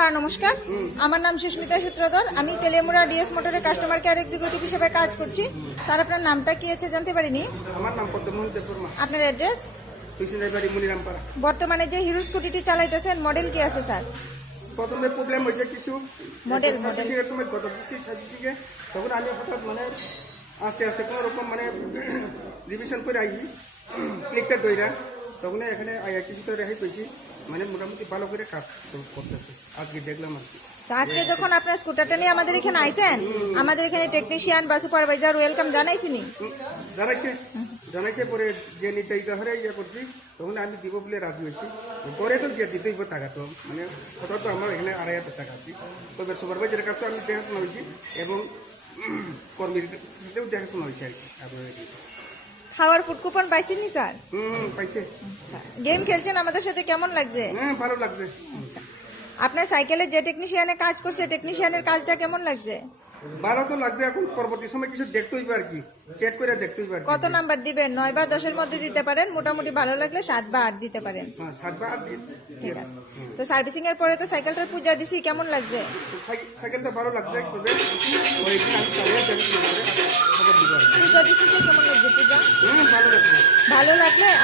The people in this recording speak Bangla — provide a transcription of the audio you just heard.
স্যার নমস্কার, আমার নাম সুস্মিতা সূত্রধর। আমি তেলেমুড়া ডিএস মোটরে কাস্টমার কেয়ার এক্সিকিউটিভ হিসেবে কাজ করছি। স্যার আপনার নামটা কি আছে জানতে পারিনি? আমার নাম পদ্মমোহন দেববর্মা। আপনার অ্যাড্রেস? তুইসিনাই বাড়ি মুনিরামপাড়া। বর্তমানে যে হিরো স্কুটিটি চালাইতেছেন মডেল কি আছে স্যার? প্রথমে প্রবলেম হয়েছে কিছু মডেল সার্ভিসিংয়ের সময় গত ডিস্ট্রিক্ট সার্ভিসিংয়ে, তখন আমি হঠাৎ মানে আস্তে আস্তে কোনো রকম মানে রিভিশন করে আইছি ক্লিকটা দইরা, তখন এখানে কিছুটা রেহাই পেয়েছি, মানে মোটামুটি ভালো করে কাজ করতেছে। আজকে দেখলাম আর কি। তো আজকে যখন আপনার স্কুটারটা নিয়ে আমাদের এখানে আইছেন, আমাদের এখানে টেকনিশিয়ান বা সুপারভাইজার ওয়েলকাম জানাইছিনি? জানাইছে পরে যে নির্ধারিত হারে ইয়ে করছি, তখন আমি দিব বলে রাজি হয়েছি। পরে তো দিয়ে দিতেই টাকা, তো মানে হঠাৎ আমার এখানে 2,500 টাকা আছে। তবে সুপারভাইজারের কাছেও আমি দেখাশোনা হয়েছি এবং কর্মীর সাথেও দেখাশোনা হয়েছে আর কি। আপনার খাওয়ার ফুড কুপন পাইছেননি স্যার? পাইছে। গেম খেলছেন আমাদের সাথে, কেমন লাগছে? হ্যাঁ, ভালো লাগছে। আপনার সাইকেলে যে টেকনিশিয়ানে কাজ করছে, টেকনিশিয়ানের কাজটা কেমন লাগছে? ভালো তো লাগছে। এখন পরবর্তী সময় কিছু দেখতে হইবে আর কি, চেক করে দেখতে হইবে আর কি। কত নাম্বার দিবেন? 9 বা 10-এর মধ্যে দিতে পারেন, মোটামুটি ভালো লাগলে 7 বা 8 দিতে পারেন। হ্যাঁ, 7 বা 8 দিন। ঠিক আছে। তো সার্ভিসিং এর পরে তো সাইকেলটার পূজা দিছি, কেমন লাগছে? সাইকেলটা ভালো লাগছে, তবে ওই দিন আমি চালিয়ে দেখছি, খবর দিব আর কি। পূজা দিছি যে কেমন লাগছে পূজা? ভালো লাগছে। ভালো লাগলে